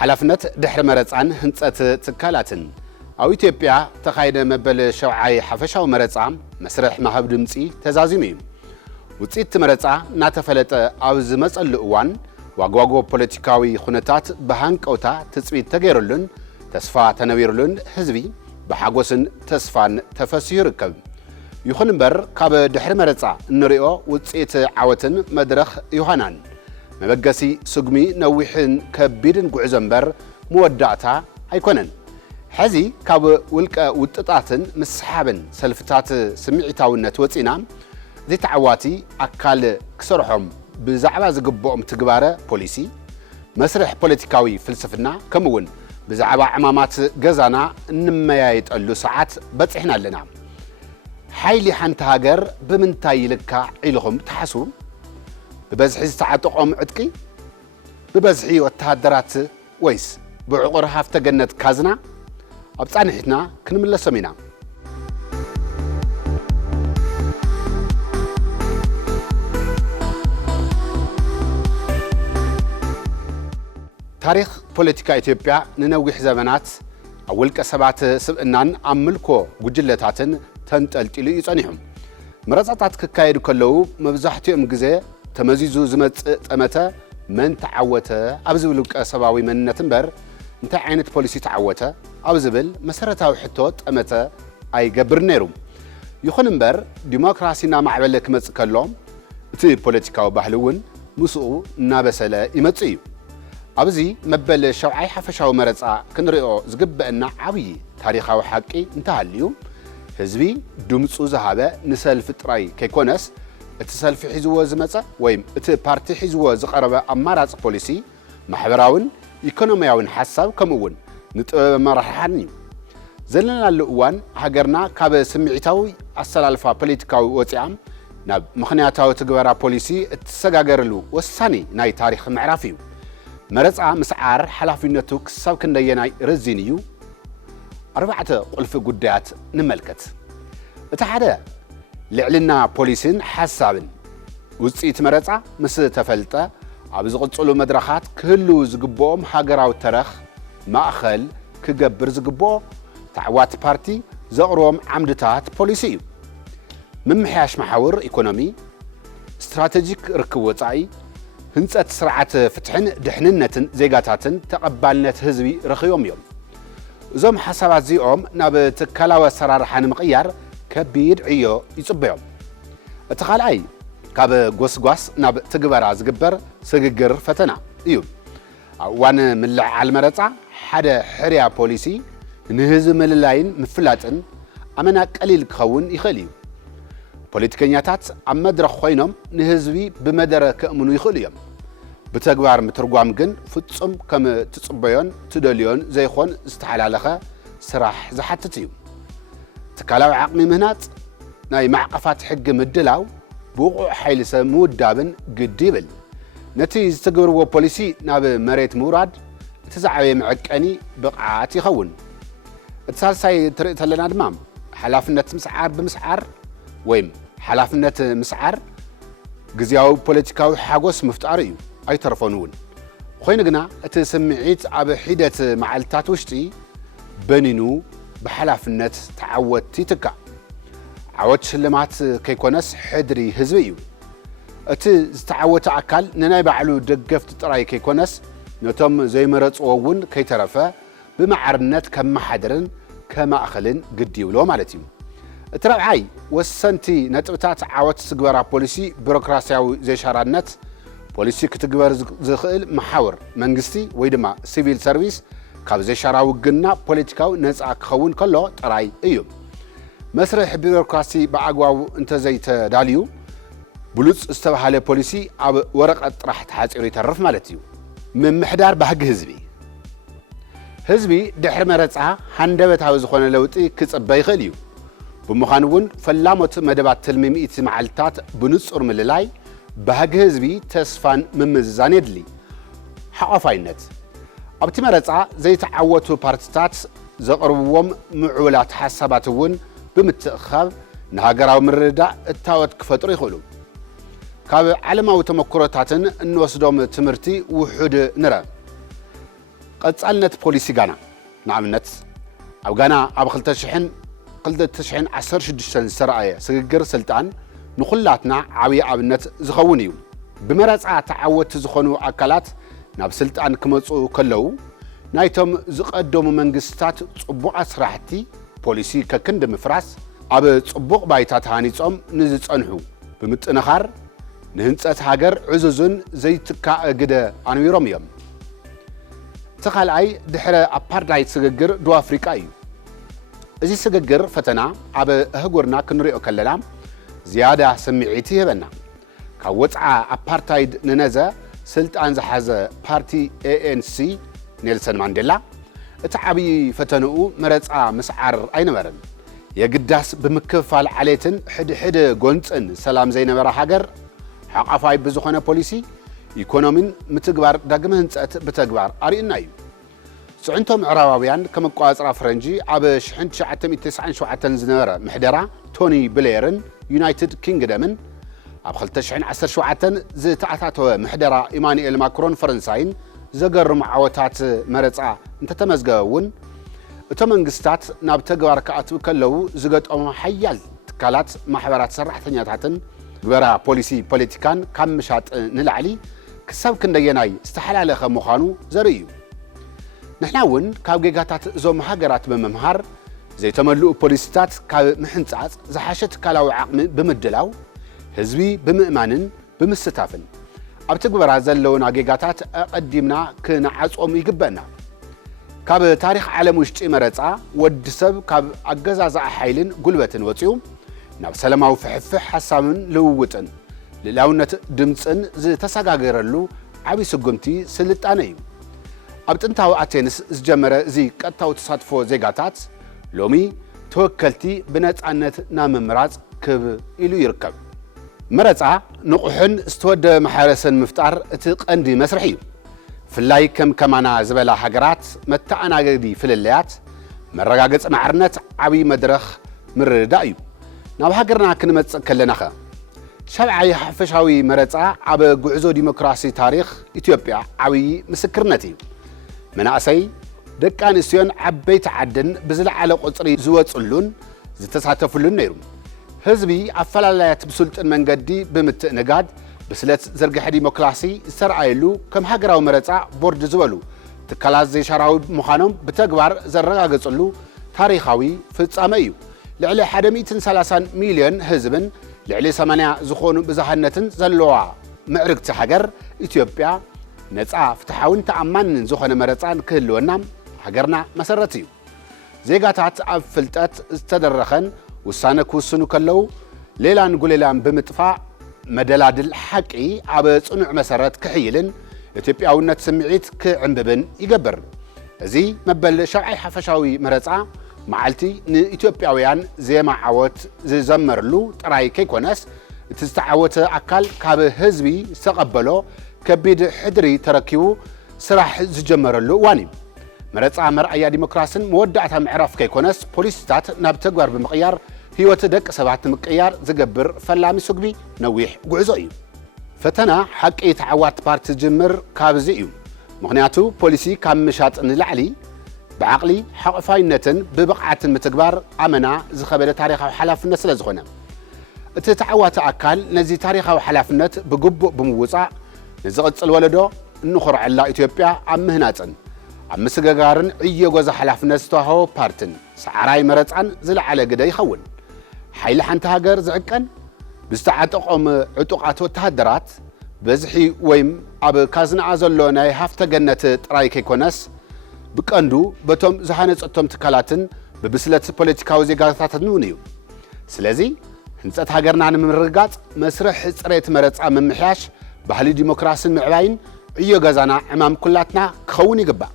حلفنت دحر مرصان هنصت تكالاتن او ኢትዮጵያ ተኻይደ መበል ሸውዓይ ሓፈሻው መረጻ መስርሕ ማህብ ድምጺ ተዛዚሙ ውጽኢት መረጻ ናተፈለጠ ኣብ ዝመጸል እዋን ዋጓጎ ፖለቲካዊ ኩነታት በሃንቀውታ ትጽቢት ተገይሩልን ተስፋ ተነቢሩልን ህዝቢ በሓጎስን ተስፋን ተፈሲሩ ርከብ ይኹን እምበር ካብ ድሕሪ መረጻ እንሪኦ ውጽኢት ዓወትን መድረኽ ይሆናን መበገሲ ስጉሚ ነዊሕን ከቢድን ጉዕዞ እምበር መወዳእታ ኣይኮነን ሕዚ ካብ ውልቀ ውጥጣትን ምስሓብን ሰልፍታት ስምዒታውነት ወፂና ዝተዓዋቲ ኣካል ክሰርሖም ብዛዕባ ዝግብኦም ትግባረ ፖሊሲ መስርሕ ፖለቲካዊ ፍልስፍና ከምውን ብዛዕባ ዕማማት ገዛና እንመያየጠሉ ሰዓት በጽሕና ኣለና ሓይሊ ሓንቲ ሃገር ብምንታይ ይልካ ኢልኹም ተሓስቡ ብበዝሒ ዝተዓጠቖም ዕጥቂ ብበዝሒ ወተሃደራት ወይስ ብዕቑር ሃፍተ ገነት ካዝና ኣብ ጻንሒትና ክንምለሶም ኢና ታሪኽ ፖለቲካ ኢትዮጵያ ንነዊሕ ዘመናት ኣብ ውልቀ ሰባት ስብእናን ኣብ ምልኮ ጉጅለታትን ተንጠልጢሉ ይጸኒሑ መረጻታት ክካየዱ ከለዉ መብዛሕትኦም ግዜ ተመዚዙ ዝመጽእ ጠመተ መን ተዓወተ ኣብ ዝብል ውልቀ ሰባዊ መንነት እምበር እንታይ ዓይነት ፖሊሲ ተዓወተ ኣብ ዝብል መሰረታዊ ሕቶ ጠመተ ኣይገብር ነይሩ ይኹን እምበር ዲሞክራሲና ማዕበለ ክመጽእ ከሎ እቲ ፖለቲካዊ ባህሊ እውን ምስኡ እናበሰለ ይመጽእ እዩ ኣብዚ መበል ሸውዓይ ሓፈሻዊ መረጻ ክንሪኦ ዝግበአና ዓብይ ታሪኻዊ ሓቂ እንተሃልዩ ህዝቢ ድምፁ ዝሃበ ንሰልፊ ጥራይ ከይኮነስ እቲ ሰልፊ ሒዝዎ ዝመጸ ወይም እቲ ፓርቲ ሒዝዎ ዝቐረበ ኣማራጺ ፖሊሲ ማሕበራውን ኢኮኖሚያውን ሓሳብ ከምኡውን ንጥበብ መራሕሓን እዩ ዘለናሉ እዋን ሃገርና ካብ ስምዒታዊ ኣሰላልፋ ፖለቲካዊ ወፂኣ ናብ ምኽንያታዊ ትግበራ ፖሊሲ እትሰጋገረሉ ወሳኒ ናይ ታሪኽ ምዕራፍ እዩ መረጻ ምስዓር ሓላፊነቱ ክሳብ ክንደየናይ ርዚን እዩ ኣርባዕተ ቁልፊ ጉዳያት ንመልከት እቲ ሓደ ልዕልና ፖሊስን ሓሳብን ውጽኢት መረጻ ምስ ተፈልጠ ኣብ ዝቕጽሉ መድረኻት ክህሉ ዝግብኦም ሃገራዊ ተረኽ ማእኸል ክገብር ዝግብኦ ተዕዋቲ ፓርቲ ዘቕርቦም ዓምድታት ፖሊሲ እዩ ምምሕያሽ ማሕበር ኢኮኖሚ ስትራቴጂክ ርክብ ወጻኢ ህንጸት ስርዓት ፍትሕን ድሕንነትን ዜጋታትን ተቐባልነት ህዝቢ ረኺቦም እዮም እዞም ሓሳባት እዚኦም ናብ ትካላዊ ኣሰራርሓ ንምቕያር ከቢድ ዕዮ ይጽበዮም እቲ ካልኣይ ካብ ጎስጓስ ናብ ትግበራ ዝግበር ስግግር ፈተና እዩ ኣብ እዋን ምልዕዓል መረጻ ሓደ ሕርያ ፖሊሲ ንህዝቢ ምልላይን ምፍላጥን ኣመና ቀሊል ክኸውን ይኽእል እዩ ፖለቲከኛታት ኣብ መድረኽ ኮይኖም ንህዝቢ ብመደረ ከእምኑ ይኽእሉ እዮም ብተግባር ምትርጓም ግን ፍጹም ከም ትጽበዮን ትደልዮን ዘይኾን ዝተሓላለኸ ስራሕ ዝሓትት እዩ ትካላዊ ዓቕሚ ምህናጽ ናይ ማዕቐፋት ሕጊ ምድላው ብውቑዕ ሓይሊ ሰብ ምውዳብን ግዲ ይብል ነቲ ዝተግብርዎ ፖሊሲ ናብ መሬት ምውራድ እቲ ዝዓበየ መዐቀኒ ብቕዓት ይኸውን እቲ ሳልሳይ ትርኢ ተለና ድማ ሓላፍነት ምስዓር ብምስዓር ወይም ሓላፍነት ምስዓር ግዝያዊ ፖለቲካዊ ሓጎስ ምፍጣር እዩ ኣይተርፎን እውን ኮይኑ ግና እቲ ስምዒት ኣብ ሒደት መዓልታት ውሽጢ በኒኑ ብሓላፍነት ተዓወቲ ትካእ ዓወት ሽልማት ከይኮነስ ሕድሪ ህዝቢ እዩ እቲ ዝተዓወተ ኣካል ንናይ ባዕሉ ደገፍቲ ጥራይ ከይኮነስ ነቶም ዘይመረጽዎ እውን ከይተረፈ ብማዕርነት ከመሓድርን ከማእኸልን ግዲ ይብሎ ማለት እዩ እቲ ረብዓይ ወሰንቲ ነጥብታት ዓወት ዝግበራ ፖሊሲ ቢሮክራስያዊ ዘይሻራነት ፖሊሲ ክትግበር ዝኽእል ማሕበር መንግስቲ ወይ ድማ ሲቪል ሰርቪስ ካብ ዘይሻራ ውግና ፖለቲካዊ ነፃ ክኸውን ከሎ ጥራይ እዩ መስርሕ ቢሮክራሲ ብኣግባቡ እንተዘይተዳልዩ ብሉጽ ዝተባሃለ ፖሊሲ ኣብ ወረቐት ጥራሕ ተሓፂሩ ይተርፍ ማለት እዩ ምምሕዳር ባህጊ ህዝቢ ድሕሪ መረጻ ሃንደበታዊ ዝኾነ ለውጢ ክጽበ ይኽእል እዩ ብምዃኑ እውን ፈላሞት መደባት ትልሚ ሚእቲ መዓልትታት ብንጹር ምልላይ ባህጊ ህዝቢ ተስፋን ምምዝዛን የድሊ ሓቐፋይነት ኣብቲ መረጻ ዘይተዓወቱ ፓርቲታት ዘቕርብዎም ምዑላት ሓሳባት እውን ብምትእኻብ ንሃገራዊ ምርድዳእ እታወት ክፈጥሩ ይኽእሉ ካብ ዓለማዊ ተመክሮታትን እንወስዶም ትምህርቲ ውሑድ ንረ قصالنت بوليسي غانا نعملت أو غانا أب 2016 سرعية سجر سلطان نخلاتنا عوي عبنت زخونيو بمرصع تعوت زخونو أكلات ناب سلطان كمصو كلو نايتم زقدم منغستات صبوق سراحتي بوليسي ككند مفراس أب صبوق بايتات هانيصوم نزصنحو بمطنخار نهنصت هاجر عزوزن زيتكا غده انويروم يم تخالعي دحره اباردايت سغغر دو افريقا يو ازي سغغر فتنا اب هغورنا كنريو كللا زياده سمعيتي هبنا كوصع ابارتايد ننزا سلطان زحازه بارتي ANC نيلسون مانديلا اتعبي فتنو مرصا مسعر اينبرن يقداس بمكفال عليتن حد غونصن سلام زينبر هاجر حقافاي بزخونه بوليسي ኢኮኖሚን ምትግባር ዳግመ ህንጸት በተግባር አሪና እዩ ጽዕንቶም ዕራባውያን ከመቋጽራ ፍረንጂ አበ 1997 ዝነበረ ምሕደራ ቶኒ ብሌርን ዩናይትድ ኪንግደምን አብ 2017 ዝተኣታተወ ምሕደራ ኢማኑኤል ማክሮን ፈረንሳይን ዘገርሙ ዓወታት መረጻ እንተተመዝገቡን እቶም መንግስታት ናብ ተግባር ከኣትው ከለው ዝገጠሙ ሓያል ትካላት ማሕበራት ሰራሕተኛታትን ግበራ ፖሊሲ ፖለቲካን ካብ ምሻጥ ንላዕሊ كسب كنديناي استحلال خمخانو زريو نحناون كاب جيجاتات زوم هاجرات بممهار زي تملؤ بوليستات كاب محنصاص زحاشت كلاو عقم بمدلاو حزبي بمئمانن بمستافن اب تغبر زلون اجيجاتات قديمنا كنعصوم يغبنا كاب تاريخ عالم وشطي مرصا ود سب كاب اجزازا حيلن غلبتن وصيو ناب سلاماو فحفح حسابن لووطن للاونت دمصن زتساغاغرلو عبي سغمتي سلطانه እዩ ኣብ ጥንታዊ ኣቴንስ ዝጀመረ እዚ ቀጥታዊ ተሳትፎ ዜጋታት ሎሚ ተወከልቲ ብነጻነት ናምምራጽ ክብ ኢሉ ይርከብ መረጻ ንቑሕን ዝተወደበ ማሕበረሰብ ምፍጣር እቲ ቀንዲ መስርሕ እዩ ፍላይ ከም ከማና ዝበላ ሃገራት መተኣናገዲ ፍልልያት መረጋገጽ ማዕርነት ዓቢ መድረኽ ምርዳእ እዩ ናብ ሃገርና ክንመጽእ ከለናኸ شرعي حفشاوي مرصا اب غعزو ديمقراسي تاريخ اثيوبيا عوي مسكرنتي مناسي دقانسيون عبيت عدن بزلعله قصري زوصلون زتساتفلون نيرو حزبي افلالايات بسلطن منغدي بمتنغاد بسلت زرغح ديمقراسي سرعيلو كم هاغراو مرصا بورد زبلو تكلاز زي شراو مخانم بتغبار زرغاغصلو تاريخاوي فصاميو لعلى 130 مليون حزبن لعلي 8 زخونو بزحنتن زلوا معركت حجر إثيوبيا نصا فتحاون تأمن زخونه مرصان كهلونا حجرنا مسرتيو زيغاتات اب فلطت استدرخن وسانه كوسنو كلو ليلا نقوللام بمطفا مدلادل حقي اب صنع مسرت كحيلن ኢትዮጵያውነት ስምዒት ክዕንብብን ይገብር እዚ መበል ሸርዓይ ሓፈሻዊ መረጻ ማዓልቲ ንኢትዮጵያውያን ዜማ ዓወት ዝዘመርሉ ጥራይ ከይኮነስ እቲ ዝተዓወተ ኣካል ካብ ህዝቢ ዝተቐበሎ ከቢድ ሕድሪ ተረኪቡ ስራሕ ዝጀመረሉ እዋን እዩ መረጻ መርኣያ ዲሞክራሲን መወዳእታ ምዕራፍ ከይኮነስ ፖሊስታት ናብ ተግባር ብምቕያር ህይወት ደቂ ሰባት ምቅያር ዝገብር ፈላሚ ሱግቢ ነዊሕ ጉዕዞ እዩ ፈተና ሓቂ ተዓዋት ፓርቲ ጅምር ካብዚ እዩ ምክንያቱ ፖሊሲ ካብ ምሻጥ ንላዕሊ بعقلي حقفاينتن ببقعتن متغبار امنا زخبله تاريخاዊ حلافነት ስለ ዝኾነ እቲ ተዓዋተ ኣካል ነዚ ታሪኻዊ حلافነት بغبو بموصا ንዝቕጽል ወለዶ እንخرعላ ኢትዮጵያ ኣብ ምህናጽን ኣብ ምስገጋርን ዕየጎዛ حلافነት ዝተዋህቦ ፓርቲን ሰዓራይ መረጻን ዝለዓለ ግደ ይኸውን ሓይሊ ሓንቲ ሃገር ዝዕቀን ብዝተዓጠቖም ዕጡቃት ወተሃደራት በዝሒ ወይም ኣብ ካዝናኣ ዘሎ ናይ ሃፍተ ገነት ጥራይ ከይኮነስ بقندو بتوم زحانصتهم تكالاتن ببسلت بوليتيكاو زيغاتاتن نيو سلازي هنصت هاغرنا نمرغاص مسرح صريت مرصا ممحياش ባህሊ ዲሞክራሲን ምዕባይን ዕዮ ገዛና ዕማም ኩላትና ክኸውን ይግባእ